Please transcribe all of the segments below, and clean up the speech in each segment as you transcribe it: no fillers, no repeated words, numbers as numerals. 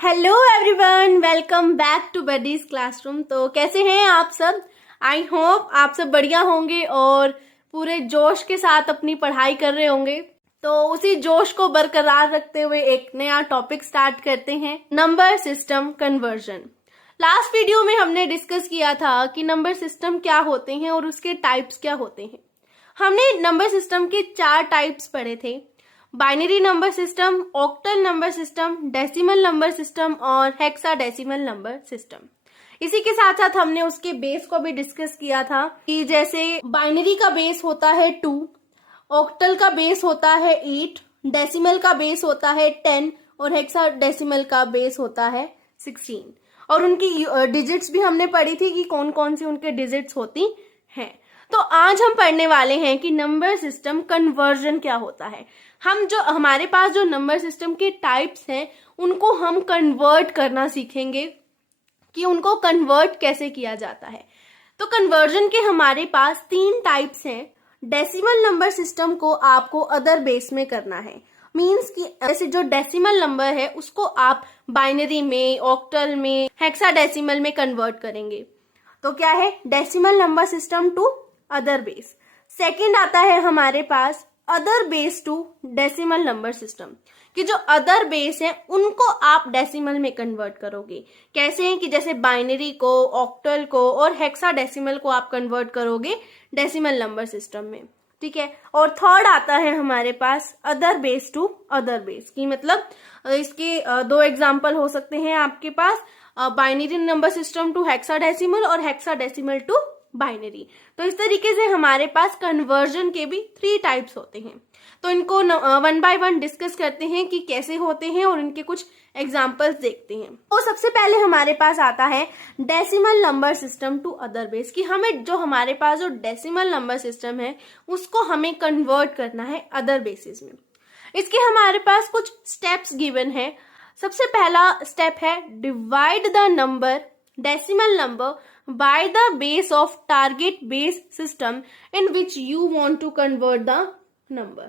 Hello everyone, welcome back to buddies classroom. तो कैसे हैं आप सब? आई होप आप सब बढ़िया होंगे और पूरे जोश के साथ अपनी पढ़ाई कर रहे होंगे। तो उसी जोश को बरकरार रखते हुए एक नया टॉपिक स्टार्ट करते हैं, number system conversion. Last video में हमने डिस्कस किया था कि नंबर सिस्टम क्या होते हैं और उसके टाइप्स क्या होते हैं। हमने नंबर सिस्टम के 4 टाइप्स पढ़े थे, binary number system, octal number system, decimal number system और हेक्साडेसिमल नंबर सिस्टम। इसी के साथ साथ हमने उसके बेस को भी डिस्कस किया था कि जैसे बाइनरी का बेस होता है 2, ऑक्टल का बेस होता है 8, डेसिमल का बेस होता है 10 और हेक्साडेसिमल का बेस होता है 16। और उनकी डिजिट्स भी हमने पढ़ी थी कि कौन कौन सी उनके डिजिट्स होती हैं। तो आज हम पढ़ने वाले हैं कि नंबर सिस्टम कन्वर्जन क्या होता है। हम जो हमारे पास जो नंबर सिस्टम के टाइप्स हैं उनको हम कन्वर्ट करना सीखेंगे कि उनको कन्वर्ट कैसे किया जाता है। तो कन्वर्जन के हमारे पास 3 टाइप्स हैं। डेसिमल नंबर सिस्टम को आपको अदर बेस में करना है, मींस कि ऐसे जो डेसिमल नंबर है उसको आप बाइनरी में, ऑक्टल में, हेक्साडेसिमल में कन्वर्ट करेंगे। तो क्या है? Decimal number system to other base. Second आता है हमारे पास other base to decimal number system, कि जो अदर बेस है उनको आप डेसिमल में कन्वर्ट करोगे। कैसे हैं? कि जैसे बाइनरी को, ऑक्टल को और हेक्साडेसिमल को आप कन्वर्ट करोगे डेसिमल नंबर सिस्टम में, ठीक है। और थर्ड आता है हमारे पास other base to other base, की मतलब इसके 2 एग्जाम्पल हो सकते हैं आपके पास, binary number system to hexadecimal और हेक्साडेसिमल टू बाइनरी। तो इस तरीके से हमारे पास कन्वर्जन के भी 3 टाइप्स होते हैं। तो इनको 1 बाय 1 डिस्कस करते हैं कि कैसे होते हैं और इनके कुछ एग्जांपल्स देखते हैं। तो सबसे पहले हमारे पास आता है decimal number system to other base, कि हमें जो हमारे पास जो डेसिमल नंबर सिस्टम है उसको हमें कन्वर्ट करना है अदर बेसिस में। इसके हमारे पास कुछ स्टेप्स गिवन है। सबसे पहला स्टेप है divide the number decimal number by the base of target base system in which you want to convert the number।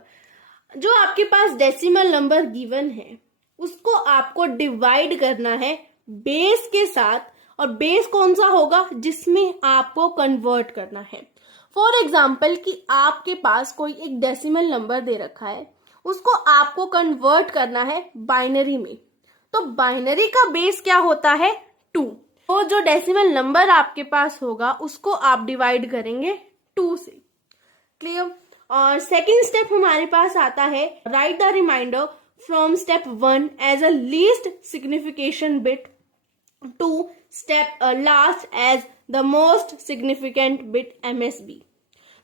जो आपके पास डेसिमल नंबर गिवन है उसको आपको डिवाइड करना है बेस के साथ, और बेस कौन सा होगा? जिसमें आपको कन्वर्ट करना है। फॉर एग्जाम्पल कि आपके पास कोई एक डेसिमल नंबर दे रखा है, उसको आपको कन्वर्ट करना है बाइनरी में। तो बाइनरी का बेस क्या होता है? 2। तो जो डेसिमल नंबर आपके पास होगा उसको आप डिवाइड करेंगे 2 से। क्लियर? और सेकंड स्टेप हमारे पास आता है write the remainder from step 1 as a least signification bit to step last as the most significant bit MSB।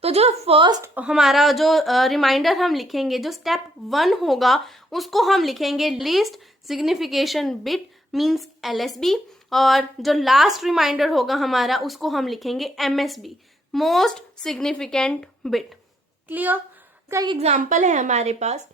तो जो फर्स्ट हमारा जो रिमाइंडर हम लिखेंगे, जो स्टेप 1 होगा उसको हम लिखेंगे least signification bit means LSB, और जो लास्ट रिमाइंडर होगा हमारा उसको हम लिखेंगे MSB, most significant bit. Clear? इसका एक एग्जांपल है हमारे पास,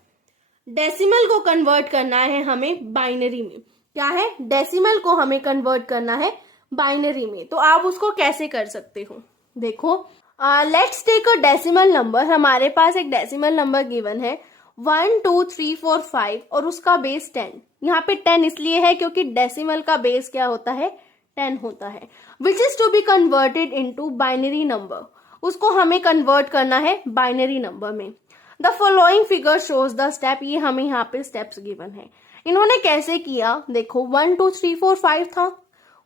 डेसिमल को कन्वर्ट करना है हमें बाइनरी में। क्या है? डेसिमल को हमें कन्वर्ट करना है बाइनरी में। तो आप उसको कैसे कर सकते हो? देखो, let's take a decimal number. हमारे पास एक डेसिमल नंबर गिवन है 1 2 3 4 5 और उसका बेस 10। यहाँ पे 10 इसलिए है क्योंकि डेसिमल का बेस क्या होता है? 10 होता है। Which is to be converted into binary number, उसको हमें कन्वर्ट करना है बाइनरी नंबर में। The following figure shows the step. ये हमें यहाँ पे स्टेप्स गिवन है। इन्होंने कैसे किया? देखो, 1 2 3 4 5 था,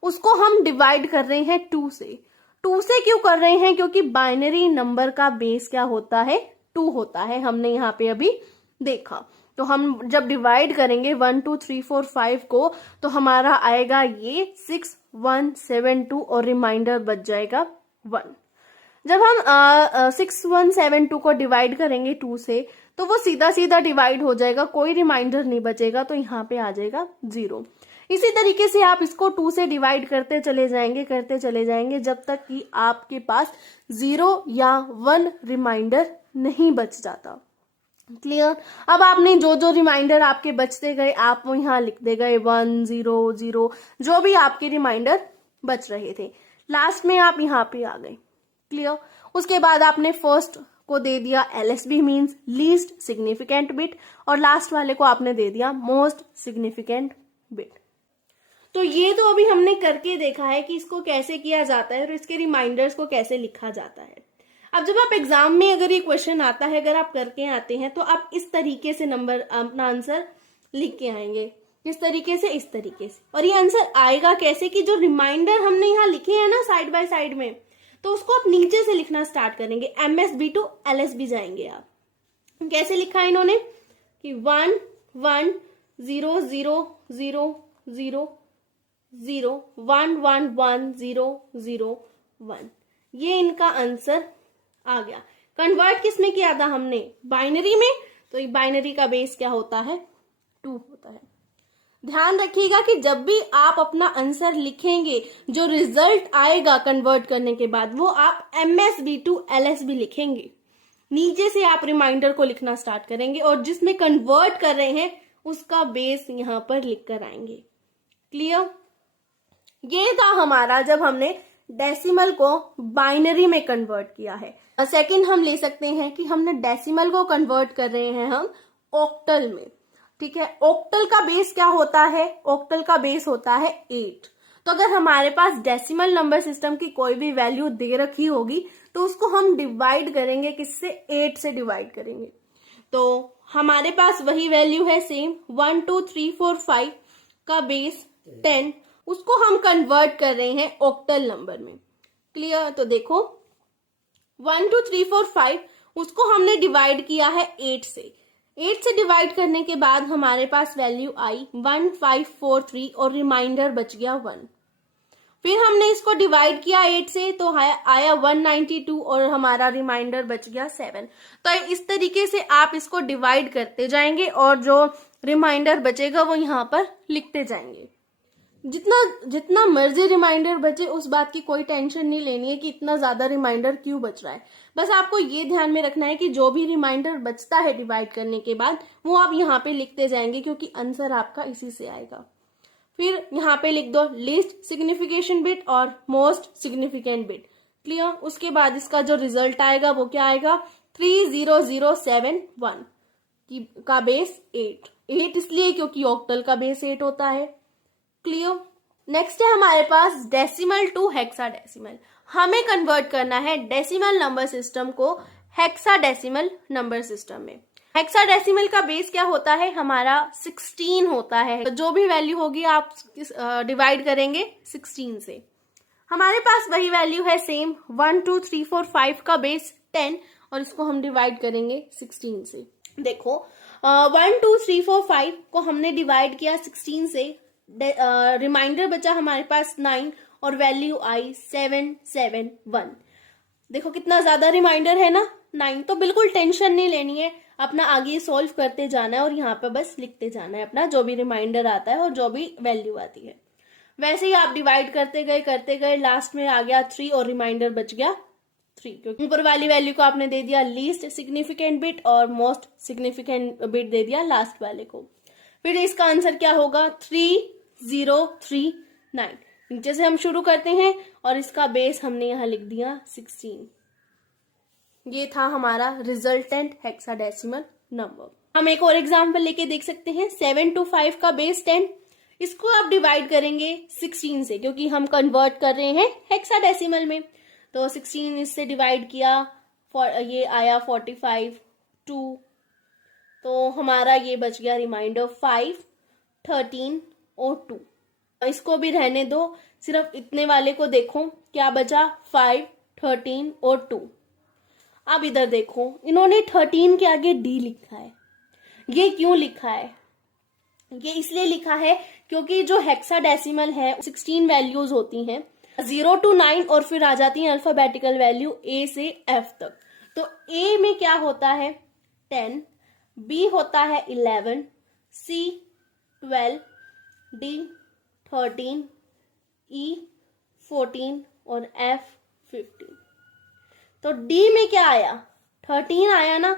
उसको हम डिवाइड कर रहे हैं 2 से। 2 से क्यों कर रहे हैं? क्योंकि बाइनरी नंबर का बेस क्या होता है? 2 होता है। हमने यहाँ पे अभी देखा। तो हम जब डिवाइड करेंगे 1 2 3 4 5 को, तो हमारा आएगा ये 6 1 7 2 और रिमाइंडर बच जाएगा 1। जब हम 6 1 7 2 को डिवाइड करेंगे 2 से, तो वो सीधा सीधा डिवाइड हो जाएगा, कोई रिमाइंडर नहीं बचेगा, तो यहाँ पे आ जाएगा 0। इसी तरीके से आप इसको 2 से डिवाइड करते चले जाएंगे जब तक कि आपके पास 0 या 1 रिमाइंडर नहीं बच जाता। क्लियर? अब आपने जो जो रिमाइंडर आपके बचते गए आप वो यहाँ लिखते गए, 1 0 0, जो भी आपके रिमाइंडर बच रहे थे, लास्ट में आप यहाँ पे आ गए। क्लियर? उसके बाद आपने फर्स्ट को दे दिया LSB means least significant bit, और लास्ट वाले को आपने दे दिया मोस्ट सिग्निफिकेंट बिट। तो ये तो अभी हमने करके देखा है कि इसको कैसे किया जाता है और इसके रिमाइंडर्स को कैसे लिखा जाता है। अब जब आप एग्जाम में अगर ये क्वेश्चन आता है, अगर आप करके आते हैं, तो आप इस तरीके से नंबर अपना आंसर लिख के आएंगे। किस तरीके से? इस तरीके से। और ये आंसर आएगा कैसे कि जो रिमाइंडर हमने यहाँ लिखे हैं ना साइड बाय साइड में, तो उसको आप नीचे से लिखना स्टार्ट करेंगे। MSB to LSB जाएंगे आप। कैसे लिखा है इन्होंने कि 1 1 0 0 0 0 0 1 1 1 0 0 1, ये इनका आंसर आ गया। कन्वर्ट किस में किया था हमने? बाइनरी में। तो ये बाइनरी का बेस क्या होता है? 2 होता है। ध्यान रखिएगा कि जब भी आप अपना आंसर लिखेंगे, जो रिजल्ट आएगा कन्वर्ट करने के बाद, वो आप MSB to LSB लिखेंगे। नीचे से आप रिमाइंडर को लिखना स्टार्ट करेंगे और जिसमें कन्वर्ट कर रहे हैं उसका बेस यहां पर लिख कर आएंगे। क्लियर? ये था हमारा जब हमने डेसिमल को बाइनरी में कन्वर्ट किया है। सेकंड हम ले सकते हैं कि हमने डेसिमल को कन्वर्ट कर रहे हैं हम ऑक्टल में। ठीक है, ऑक्टल का बेस क्या होता है? ऑक्टल का बेस होता है 8। तो अगर हमारे पास डेसिमल नंबर सिस्टम की कोई भी वैल्यू दे रखी होगी तो उसको हम डिवाइड करेंगे, किससे? 8 से डिवाइड करेंगे। तो हमारे पास वही वैल्यू है सेम, 1 2 3 4 5 का बेस 10, उसको हम कन्वर्ट कर रहे हैं ऑक्टल नंबर में। क्लियर? तो देखो 1 2 3 4 5 उसको हमने डिवाइड किया है 8 से। 8 से डिवाइड करने के बाद हमारे पास वैल्यू आई 1543 और रिमाइंडर बच गया 1। फिर हमने इसको डिवाइड किया 8 से तो आया 192 और हमारा रिमाइंडर बच गया 7। तो इस तरीके से आप इसको डिवाइड करते जाएंगे और जो रिमाइंडर बचेगा वो यहाँ पर लिखते जाएंगे। जितना मर्जी रिमाइंडर बचे उस बात की कोई टेंशन नहीं लेनी है कि इतना ज्यादा रिमाइंडर क्यों बच रहा है। बस आपको ये ध्यान में रखना है कि जो भी रिमाइंडर बचता है डिवाइड करने के बाद वो आप यहाँ पे लिखते जाएंगे, क्योंकि आंसर आपका इसी से आएगा। फिर यहाँ पे लिख दो लीस्ट सिग्निफिकेशन बिट और मोस्ट सिग्निफिकेंट बिट। क्लियर? उसके बाद इसका जो रिजल्ट आएगा वो क्या आएगा? 30071 का बेस 8 इसलिए क्योंकि ऑक्टल का बेस 8 होता है। क्लियर? नेक्स्ट है हमारे पास डेसिमल टू हेक्साडेसिमल। हमें कन्वर्ट करना है डेसिमल नंबर सिस्टम को हेक्साडेसिमल नंबर सिस्टम में। हेक्साडेसिमल का बेस क्या होता है? हमारा 16 होता है। तो जो भी वैल्यू होगी आप डिवाइड करेंगे 16 से। हमारे पास वही वैल्यू है सेम, 1 2 3 4 5 का बेस 10 और इसको हम डिवाइड करेंगे 16 से। देखो 1 2 3 4 5 को हमने डिवाइड किया 16 से, रिमाइंडर बचा हमारे पास 9 और वैल्यू आई 771। देखो कितना ज्यादा रिमाइंडर है ना, 9। तो बिल्कुल टेंशन नहीं लेनी है, अपना आगे सॉल्व करते जाना है और यहाँ पे बस लिखते जाना है अपना जो भी रिमाइंडर आता है और जो भी वैल्यू आती है। वैसे ही आप डिवाइड करते गए, लास्ट में आ गया 3 और रिमाइंडर बच गया 3, क्योंकि ऊपर वाली वैल्यू को आपने दे दिया लीस्ट सिग्निफिकेंट बिट और मोस्ट सिग्निफिकेंट बिट दे दिया लास्ट वाले को। फिर इसका आंसर क्या होगा? 3039। नीचे से हम शुरू करते हैं और इसका बेस हमने यहाँ लिख दिया 16। ये था हमारा रिजल्टेंट हेक्साडेसिमल नंबर। हम एक और एग्जांपल लेके देख सकते हैं। 725 का बेस 10, इसको आप डिवाइड करेंगे 16 से, क्योंकि हम कन्वर्ट कर रहे हैं हेक्साडेसिमल में। तो 16 इससे डिवाइड किया, ये आया 45 2, तो हमारा ये बच गया रिमाइंडर 5 13 और 2। इसको भी रहने दो, सिर्फ इतने वाले को देखो क्या बचा, 5 13 और 2। अब इधर देखो, इन्होंने 13 के आगे डी लिखा है। ये क्यों लिखा है? ये इसलिए लिखा है क्योंकि जो हेक्साडेसिमल है 16 वैल्यूज होती हैं, 0 to 9 और फिर आ जाती है अल्फाबेटिकल वैल्यू A से F तक। तो A में क्या होता है? 10, B होता है 11, C 12, D 13, E 14 और F 15। तो D में क्या आया? 13 आया ना,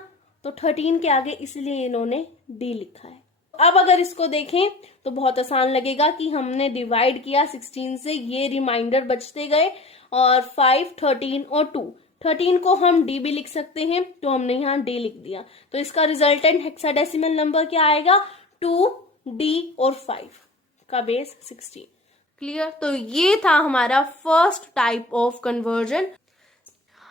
तो 13 के आगे इसलिए इन्होंने D लिखा है। अब अगर इसको देखें तो बहुत आसान लगेगा कि हमने डिवाइड किया 16 से, ये रिमाइंडर बचते गए और 5 13 और 2। 13 को हम D भी लिख सकते हैं, तो हमने यहाँ D लिख दिया। तो इसका रिजल्टेंट हेक्साडेसिमल नंबर क्या आएगा? 2 D और 5 का बेस 16। क्लियर? तो ये था हमारा फर्स्ट टाइप ऑफ कन्वर्जन।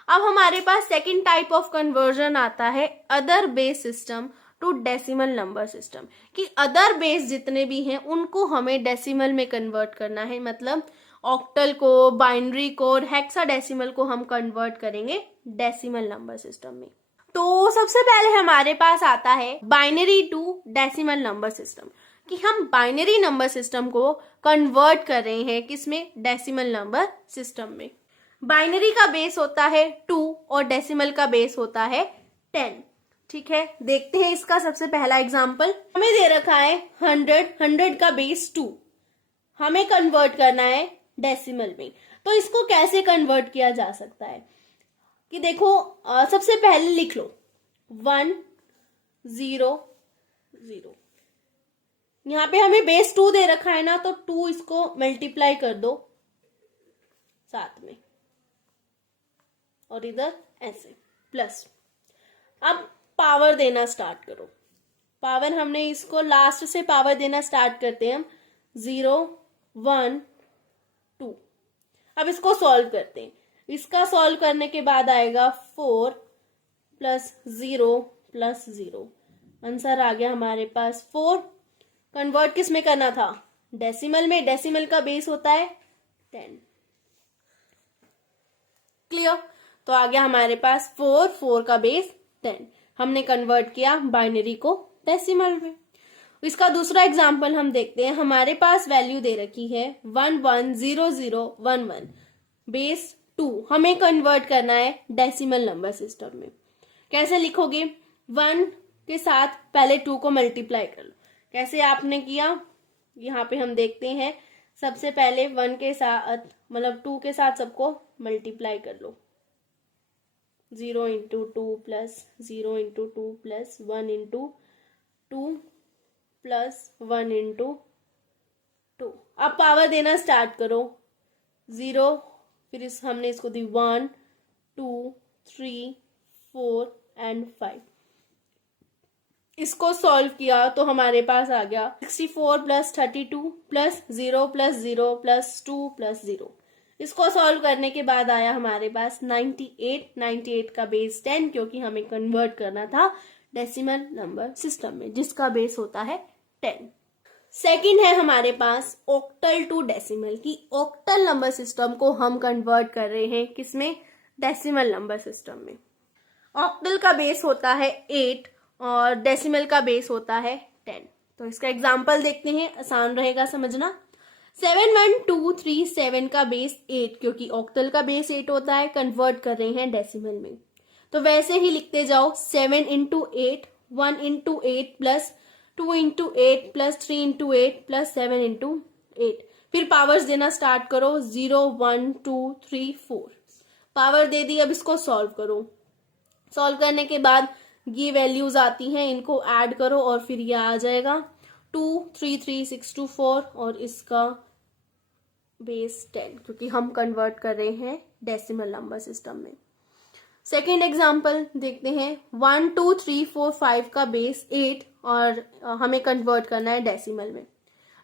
अब हमारे पास सेकंड टाइप ऑफ कन्वर्जन आता है other base system to decimal number system, कि अदर बेस जितने भी हैं उनको हमें डेसिमल में कन्वर्ट करना है। मतलब ऑक्टल को, बाइनरी को और हेक्साडेसिमल को हम कन्वर्ट करेंगे डेसिमल नंबर सिस्टम में। तो सबसे पहले हमारे पास आता है binary to decimal number system, कि हम बाइनरी नंबर सिस्टम को कन्वर्ट कर रहे हैं किसमें? डेसिमल नंबर सिस्टम में। बाइनरी का बेस होता है 2 और डेसिमल का बेस होता है 10। ठीक है, देखते हैं इसका सबसे पहला एग्जांपल। हमें दे रखा है 100 का बेस 2, हमें कन्वर्ट करना है डेसिमल में। तो इसको कैसे कन्वर्ट किया जा सकता है कि देखो, सबसे पहले लिख लो 1 0 0। यहाँ पे हमें बेस 2 दे रखा है ना, तो 2 इसको मल्टीप्लाई कर दो साथ में और इधर ऐसे प्लस। अब पावर देना स्टार्ट करो। पावर हमने इसको लास्ट से पावर देना स्टार्ट करते हैं हम, 0 1 2। अब इसको सॉल्व करते हैं। इसका सॉल्व करने के बाद आएगा 4 प्लस 0 प्लस 0। आंसर आ गया हमारे पास 4। कन्वर्ट किस में करना था? डेसिमल में। डेसिमल का बेस होता है 10। क्लियर? तो आ गया हमारे पास 4 का बेस 10। हमने कन्वर्ट किया बाइनरी को डेसिमल में। इसका दूसरा एग्जांपल हम देखते हैं। हमारे पास वैल्यू दे रखी है 1 1 0 0 1 1 बेस 2। हमें कन्वर्ट करना है डेसिमल नंबर सिस्टम में। कैसे लिखोगे? 1 के साथ पहले 2 को मल्टीप्लाई कर लो। कैसे आपने किया? यहाँ पे हम देखते हैं। सबसे पहले 1 के साथ मतलब 2 के साथ सबको मल्टीप्लाई कर लो। 0 into 2 plus 0 into 2 plus 1 into 2 plus 1 into 2। अब पावर देना स्टार्ट करो। 0, फिर हमने इसको दी 1 2 3 4 एंड 5। इसको सॉल्व किया तो हमारे पास आ गया 64 plus 32 plus 0 plus 0 plus 2 plus 0। इसको सॉल्व करने के बाद आया हमारे पास 98 का बेस 10, क्योंकि हमें कन्वर्ट करना था डेसिमल नंबर सिस्टम में जिसका बेस होता है 10। सेकंड है हमारे पास ऑक्टल टू डेसिमल, की ऑक्टल नंबर सिस्टम को हम कन्वर्ट कर रहे हैं किसमें? डेसिमल नंबर सिस्टम में। ऑक्टल का बेस होता है 8 और डेसिमल का बेस होता है 10। तो इसका एग्जाम्पल देखते हैं, आसान रहेगा समझना। 7 1 2 3 7 का बेस 8, क्योंकि ऑक्टल का बेस 8 होता है, कन्वर्ट कर रहे हैं डेसिमल में। तो वैसे ही लिखते जाओ 7 into 8 1 into 8 plus 2 into 8 plus 3 into 8 plus 7 into 8। फिर पावर्स देना स्टार्ट करो। 0 1 2 3 4 पावर दे दी। अब इसको सॉल्व करो। सॉल्व करने के बाद ये वैल्यूज आती हैं, इनको ऐड करो और फिर ये आ जाएगा 2 3 3 6 2 4 और इसका बेस 10, क्योंकि हम कन्वर्ट कर रहे हैं डेसिमल नंबर सिस्टम में। सेकेंड एग्जाम्पल देखते हैं। 1 2 3 4 5 का बेस 8 और हमें कन्वर्ट करना है डेसिमल में।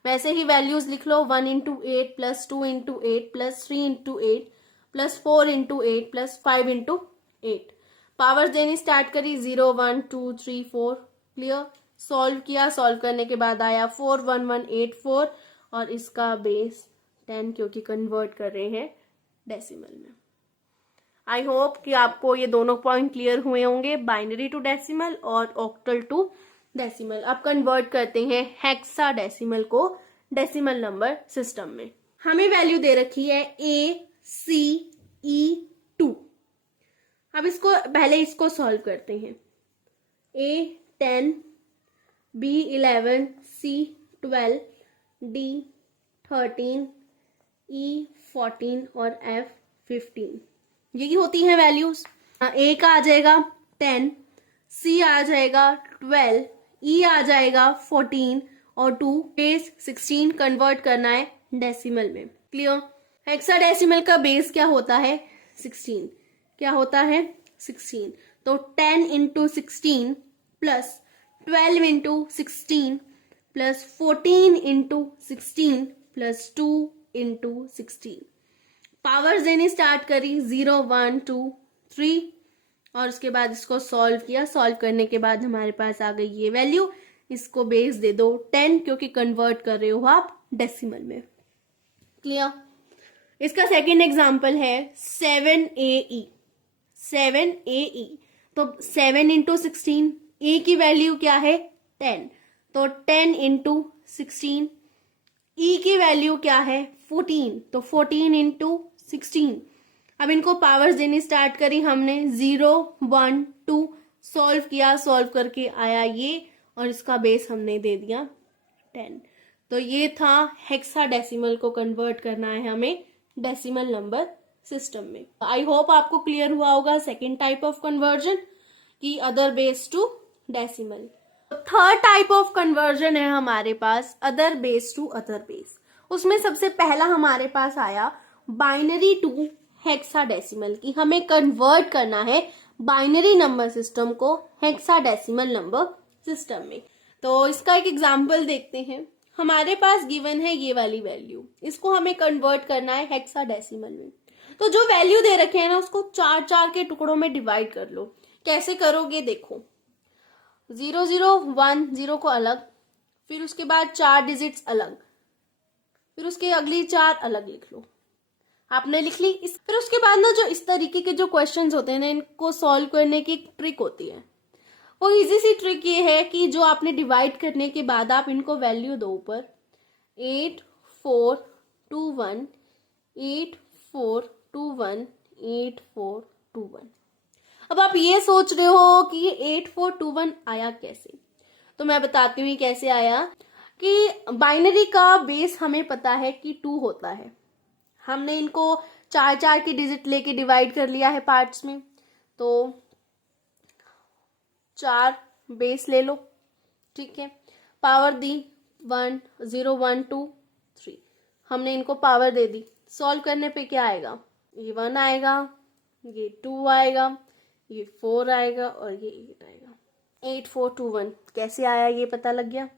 वैसे ही वैल्यूज लिख लो। 1 into 8 plus 2 into 8 plus 3 into 8 plus 4 into 8 plus 5 into 8। Powers देनी स्टार्ट करी। 0 1 2 3 4। क्लियर? सॉल्व किया। सॉल्व करने के बाद आया 4 1 1 8 4 और इसका बेस 10, क्योंकि कन्वर्ट कर रहे हैं डेसिमल में। आई होप कि आपको ये दोनों पॉइंट क्लियर हुए होंगे, बाइनरी टू डेसिमल और ऑक्टल टू डेसिमल। अब कन्वर्ट करते हैं हेक्साडेसिमल को डेसिमल नंबर सिस्टम में। हमें वैल्यू दे रखी है ACE2। अब इसको सॉल्व करते हैं। A10 B11 C12 D13 E14 और F15 यही होती हैं वैल्यूज। A का आ जाएगा 10, C आ जाएगा 12, E आ जाएगा 14 और 2 बेस 16 कन्वर्ट करना है डेसिमल में। क्लियर? हेक्साडेसिमल का बेस क्या होता है? 16। क्या होता है? 16। तो 10 into 16 plus 12 into 16 plus 14 into 16 plus 2 into 16। Powers देनी स्टार्ट करी 0 1 2 3 और उसके बाद इसको सॉल्व किया। सॉल्व करने के बाद हमारे पास आ गई ये वैल्यू। इसको बेस दे दो 10 क्योंकि कन्वर्ट कर रहे हो आप डेसिमल में। क्लियर। इसका सेकेंड एग्जाम्पल है 7AE। 7AE तो 7 इंटू 16, ए की वैल्यू क्या है 10, तो 10 इंटू 16। ई की वैल्यू क्या है 14, तो 14 इंटू 16। अब इनको पावर्स देनी स्टार्ट करी हमने 0 1 2 सॉल्व किया। सॉल्व करके आया ये और इसका बेस हमने दे दिया 10। तो ये था हेक्साडेसिमल को कन्वर्ट करना है हमें डेसिमल नंबर सिस्टम में। आई होप आपको क्लियर हुआ होगा सेकेंड टाइप ऑफ कन्वर्जन की other base to decimal. Third type of conversion है हमारे पास other base to other base. उसमें सबसे पहला हमारे पास आया बाइनरी टू हेक्साडेसिमल की हमें कन्वर्ट करना है बाइनरी नंबर सिस्टम को हेक्साडेसिमल नंबर सिस्टम में। तो इसका एक एग्जांपल देखते हैं। हमारे पास गिवन है ये वाली वैल्यू, इसको हमें कन्वर्ट करना है हेक्साडेसिमल में। तो जो वैल्यू दे रखे हैं ना उसको 4 के टुकड़ों में डिवाइड कर लो। कैसे करोगे देखो, 0 0 1 0 को अलग, फिर उसके बाद 4 डिजिट्स अलग, फिर उसके अगली 4 अलग लिख लो। आपने लिख ली। फिर उसके बाद ना जो इस तरीके के जो क्वेश्चंस होते हैं ना इनको सॉल्व करने की एक ट्रिक होती है। वो इजी सी ट्रिक ये है कि जो आपने डिवाइड करने के बाद आप इनको वैल्यू दो ऊपर 8 4 2 1 8 4 2 1 8 4 2 1। अब आप ये सोच रहे हो कि ये 8 4 2 1 आया कैसे, तो मैं बताती हूँ कैसे आया। कि बाइनरी का बेस हमें पता है कि 2 होता है। हमने इनको 4 की डिजिट लेके डिवाइड कर लिया है पार्ट्स में, तो 4 बेस ले लो। ठीक है, पावर दी 1 0 1 2 3, हमने इनको पावर दे दी। सॉल्व करने पे क्या आएगा, ये 1 आएगा, ये 2 आएगा, ये 4 आएगा और ये 8 आएगा। 8 4 2 1 कैसे आया ये पता लग गया।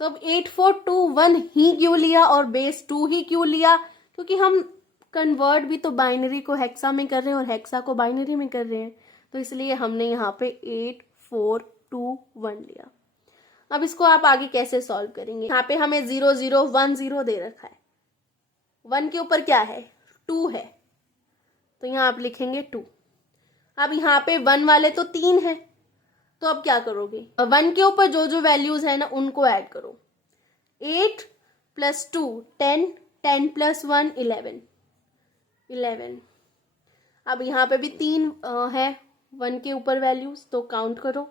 तो अब 8 4 2 1 ही क्यों लिया और बेस 2 ही क्यों लिया, क्योंकि हम कन्वर्ट भी तो बाइनरी को हेक्सा में कर रहे हैं और हेक्सा को बाइनरी में कर रहे हैं, तो इसलिए हमने यहाँ पे 8 4 2 1 लिया। अब इसको आप आगे कैसे सॉल्व करेंगे। यहाँ पे हमें 0 0 1 0 दे रखा है, 1 के ऊपर क्या है 2 है, तो यहाँ आप लिखेंगे 2। अब यहाँ पे 1 वाले तो 3 है, तो अब क्या करोगे, 1 के ऊपर जो जो वैल्यूज है ना उनको ऐड करो। 8 + 2 10, 10 + 1 11 11। अब यहाँ पे भी 3 है 1 के ऊपर वैल्यूज, तो काउंट करो।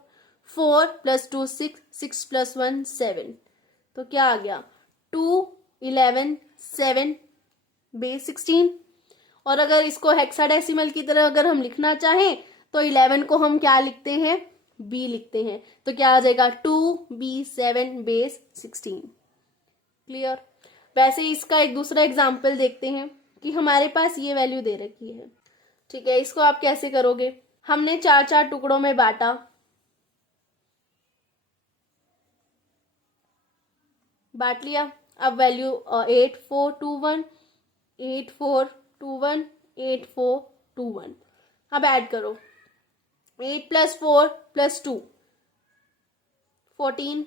4 + 2 6, 6 + 1 7, तो क्या आ गया 2 11 7 बेस 16। और अगर इसको हेक्साडेसिमल की तरह अगर हम लिखना चाहें तो 11 को हम क्या लिखते हैं बी लिखते हैं, तो क्या आ जाएगा 2b 7 बेस 16। क्लियर। वैसे इसका एक दूसरा एग्जाम्पल देखते हैं कि हमारे पास ये वैल्यू दे रखी है। ठीक है, इसको आप कैसे करोगे, हमने 4 टुकड़ों में बांटा, बांट लिया। अब वैल्यू 8 4 2 1 8 4 2 1 8 4 2 1। अब ऐड करो 8 + 4 + 2 14,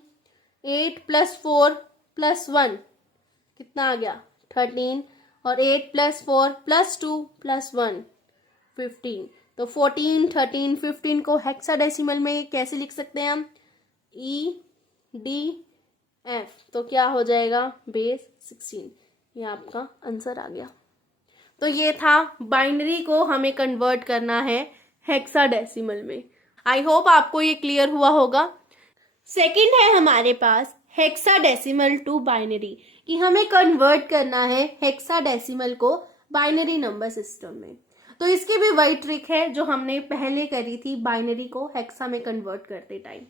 8 + 4 + 1 कितना आ गया 13, और 8 + 4 + 2 + 1 15। तो 14 13 15 को हेक्साडेसिमल में कैसे लिख सकते हैं हम EDF, तो क्या हो जाएगा बेस 16। ये आपका आंसर आ गया। तो ये था बाइनरी को हमें कन्वर्ट करना है हेक्साडेसिमल में। आई होप आपको ये क्लियर हुआ होगा। सेकंड है हमारे पास हेक्साडेसिमल टू बाइनरी, कि हमें कन्वर्ट करना है हेक्साडेसिमल को बाइनरी नंबर सिस्टम में। तो इसकी भी वही ट्रिक है जो हमने पहले करी थी बाइनरी को हेक्सा में कन्वर्ट करते टाइम।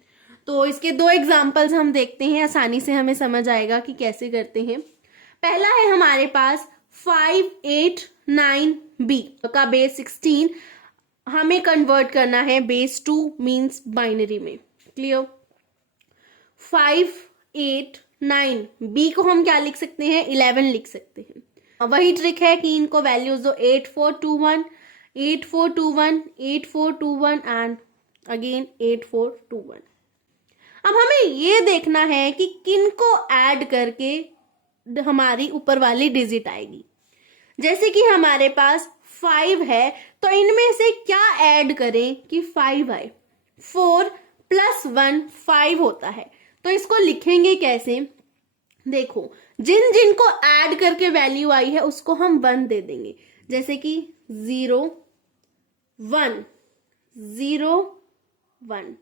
तो इसके 2 एग्जांपल्स हम देखते हैं, आसानी से हमें समझ आएगा कि कैसे करते हैं। पहला है हमारे पास 5 8 9 B का बेस 16 हमें कन्वर्ट करना है बेस 2 मींस बाइनरी में। क्लियर। 5 8 9 B को हम क्या लिख सकते हैं 11 लिख सकते हैं। वही ट्रिक है कि इनको वैल्यूज दो 8421, 8421, 8421 एंड अगेन 8421। अब हमें ये देखना है कि किनको ऐड करके हमारी ऊपर वाली डिजिट आएगी। जैसे कि हमारे पास 5 है, तो इनमें से क्या ऐड करें कि 5 आए। 4 + 1 5 होता है, तो इसको लिखेंगे कैसे? देखो, जिन जिन को ऐड करके वैल्यू आई है उसको हम 1 दे देंगे। जैसे कि 0 1 0 1,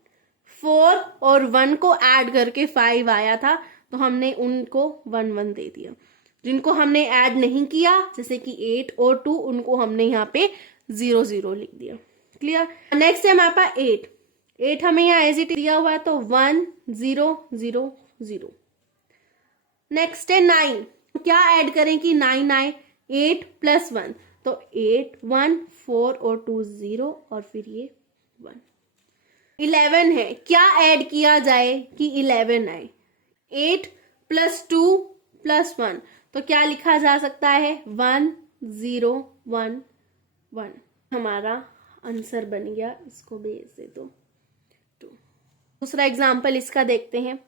4 और 1 को ऐड करके 5 आया था, तो हमने उनको 1 1 दे दिया। जिनको हमने ऐड नहीं किया, जैसे कि 8 और 2, उनको हमने यहाँ पे 0 0 लिख दिया। क्लियर? नेक्स्ट है हमारे पास 8 हमें यहाँ एज इट दिया हुआ है, तो 1 0 0 0। नेक्स्ट है 9, क्या ऐड करें कि 9 आए? 8 + 1, तो 8 1 4 और 2 0 और फिर ये 1। 11 है, क्या ऐड किया जाए कि 11 आए? 8 + 2 + 1, तो क्या लिखा जा सकता है? 1 0 1 1। हमारा आंसर बन गया, इसको भेज दे दो 2। दूसरा एग्जाम्पल इसका देखते हैं।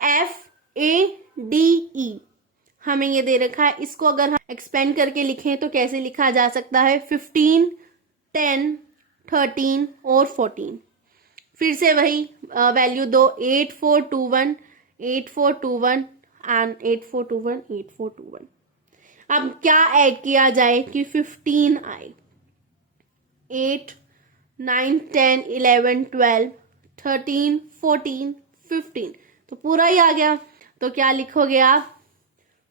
FADE हमें ये दे रखा है, इसको अगर हम एक्सपेंड करके लिखें तो कैसे लिखा जा सकता है? 15 10 13 और 14। फिर से वही वैल्यू दो 8421 8421 एंड 8421 8421। अब क्या ऐड किया जाए कि 15 आए? 8 9 10 11 12 13 14 15, तो पूरा ही आ गया। तो क्या लिखोगे आप?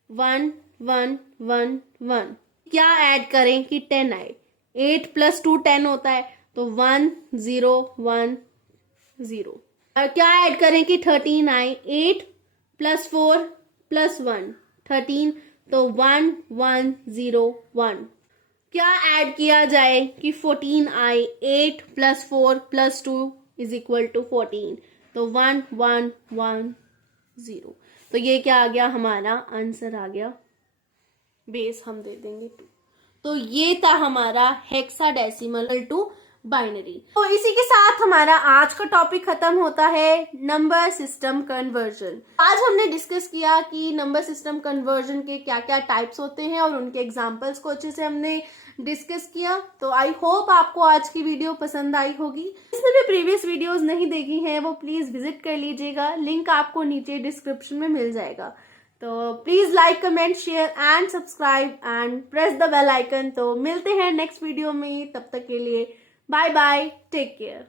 1 1 1 1। क्या ऐड करें कि 10 आए? 8 + 2 10 होता है, तो 1 0 1 0। और क्या ऐड करें कि 13 आए? 8 + 4 + 1 13, तो 1 1 0 1। क्या ऐड किया जाए कि 14 आए? 8 + 4 + 2 = 14, तो 1 1 1 0। तो ये क्या आ गया? हमारा आंसर आ गया, बेस हम दे देंगे 2। तो ये था हमारा हेक्साडेसिमल टू बाइनरी। तो इसी के साथ हमारा आज का टॉपिक खत्म होता है, नंबर सिस्टम कन्वर्जन। आज हमने डिस्कस किया कि नंबर सिस्टम कन्वर्जन के क्या क्या टाइप्स होते हैं और उनके एग्जांपल्स को अच्छे से हमने डिस्कस किया। तो आई होप आपको आज की वीडियो पसंद आई होगी। जिसने भी प्रीवियस वीडियोस नहीं देखी हैं वो प्लीज विजिट कर लीजिएगा, लिंक आपको नीचे डिस्क्रिप्शन में मिल जाएगा। तो please like comment share and subscribe and press the bell icon. तो मिलते हैं नेक्स्ट वीडियो में, तब तक के लिए बाय बाय, टेक केयर।